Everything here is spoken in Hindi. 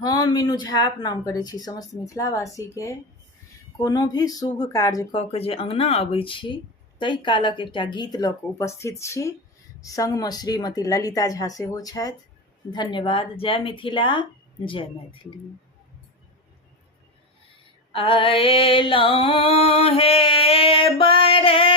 हम मीनू झा प्रणाम करै छी समस्त मिथिलावासीके। कोनो भी शुभ कार्य कऽ के जे अङ्गना अबै छी ताहि कालक एकटा गीत लऽ कऽ उपस्थित छी। सङ्गमे श्रीमती ललिता झा सेहो छथि। धन्यवाद। जय मिथिला, जय मैथिली। अयलहुँ हे बड़